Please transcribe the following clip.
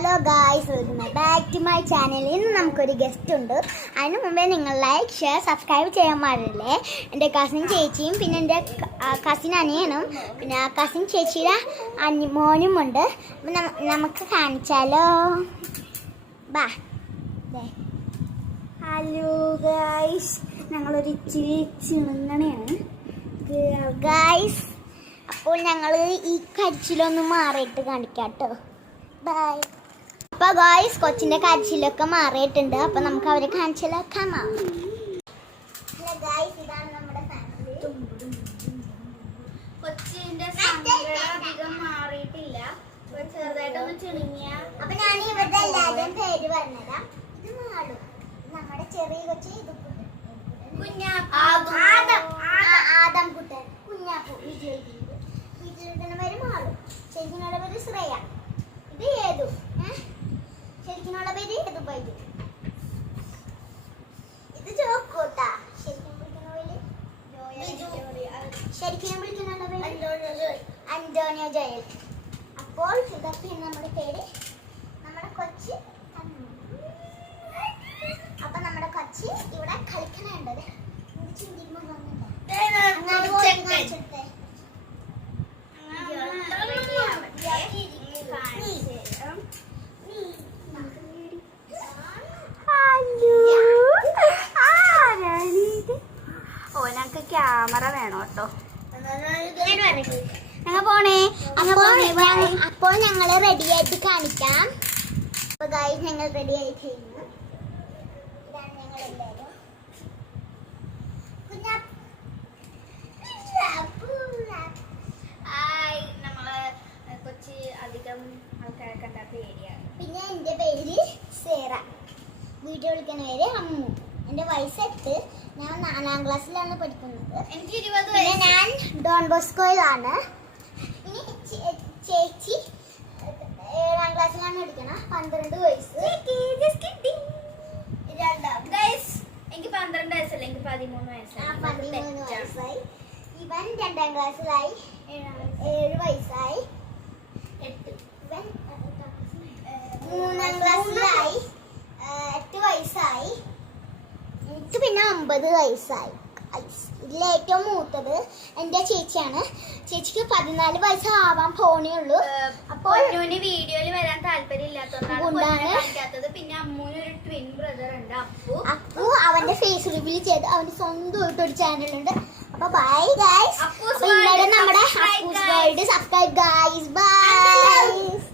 Hello guys, welcome back to my channel. ഇന്ന് നമുക്കൊരു guest ഉണ്ട്. അതിന് മുമ്പേ നിങ്ങൾ ലൈക്ക്, ഷെയർ, സബ്സ്ക്രൈബ് ചെയ്യാൻ പാടില്ലേ. എൻ്റെ കസിൻ ചേച്ചിയും പിന്നെ എൻ്റെ കസിൻ അനിയനും പിന്നെ കസിൻ ചേച്ചിയുടെ മോനും ഉണ്ട്. അപ്പം നമുക്ക് കാണിച്ചാലോ. ബാ. ഹലോ ഗായ്സ്, ഞങ്ങളൊരു ചിണങ്ങനെയാണ് ഗായ്സ്. അപ്പോൾ ഞങ്ങൾ ഈ കരിച്ചിലൊന്ന് മാറിയിട്ട് കാണിക്കാം കേട്ടോ. ബൈ. അപ്പോൾ ഗായ്സ്, കൊച്ചിൻ്റെ കരിച്ചിലൊക്കെ മാറിയിട്ടുണ്ട്. അപ്പോൾ നമുക്ക് അവരെ കാണിച്ചാലോ. കമാ. ഹലോ ഗായ്സ്, ഇതാണ് നമ്മുടെ ഫാമിലി. കൊച്ചിൻ്റെ അധികം മാറിയിട്ടില്ല, ചെറുതായിട്ടൊന്ന് ചുരുങ്ങിയ. അപ്പോൾ ഞാൻ ഇവരുടെ എല്ലാവരുടെയും പേര് പറഞ്ഞുതരാം. ഇത് മാളും, നമ്മുടെ ചെറിയ കൊച്ചി. ഇത് ആദം കുട്ടൻ, കുഞ്ഞാപ്പു, വിജയുടെ പേര് മാളും, ശരിക്കുള്ള പേര് ശ്രേയ, ഇത് ഏതു, ശരിക്കുള്ള പേര് ഏതു പൈതു, ഇത് ജോക്കോട്ടാ, ശരിക്കും വിളിക്കുന്ന പേര് ശരിക്കും വിളിക്കുന്ന പേര് അന്റോണിയോ ജോയൽ. അപ്പോൾ ഇതൊക്കെ നമ്മുടെ പേര്. നമ്മുടെ കൊച്ചി, അപ്പൊ നമ്മുടെ കൊച്ചി ഇവിടെ കളിക്കണുണ്ടത്. ഞങ്ങക്ക് ക്യാമറ വേണം കേട്ടോ. ഞങ്ങൾ പോണേ. അപ്പോൾ ഞങ്ങള് റെഡി ആയിട്ട് കാണിക്കാം. അപ്പൊ ഗൈസ്, ഞങ്ങൾ റെഡി ആയി കഴിഞ്ഞു. ഇതാണ് ഞങ്ങൾ എല്ലാവരും. നമ്മള് കൊച്ചി അധികം ആൾക്കാരെ കണ്ടാ പേടിയാണ്. പിന്നെ എൻ്റെ പേര് സേറ, വീഡിയോ വിളിക്കുന്ന പേര് അമ്മു. എൻ്റെ വയസ്സ് 8. ഞാൻ 4ാം ക്ലാസ്സിലാണ് പഠിക്കുന്നത്. എനിക്ക് 20 പിന്നെ ഞാൻ ഡോൺ ബോസ്കോയിലാണ്. ഇനി ചേച്ചി 7ാം ക്ലാസ്സിലാണ് പഠിക്കണം. 12 വയസ്സ്. എനിക്ക് 12 വയസ്സല്ല, എനിക്ക് 13 വയസ്സായി. 13 വയസ്സായി. ഇവൻ 2ാം ക്ലാസ്സിലായി. 7 വയസ്സായി. ഇവൻ 3ാം ക്ലാസ്സിലായി. 8 വയസ്സായി. എനിക്ക് പിന്നെ 50 വയസ്സായി. ഇതിൽ ഏറ്റവും മൂത്തത് എൻ്റെ ചേച്ചിയാണ്. ചേച്ചിക്ക് 14 വയസ്സാവാൻ പോണേ ഉള്ളൂ. അപ്പോൾ വീഡിയോയിൽ വരാൻ താല്പര്യം ഇല്ലാത്തത്. പിന്നെ അമ്മൂന് ഒരു ട്വിൻ ബ്രദർ ഉണ്ട്, അപ്പു. അവന്റെ ഫേസ് റിവീൽ ചെയ്ത് അവന്റെ സ്വന്തമായിട്ട് ഒരു ചാനലുണ്ട്. അപ്പൊ ബൈ ഗൈസ്. നമ്മുടെ Appus world subscribe guys. By.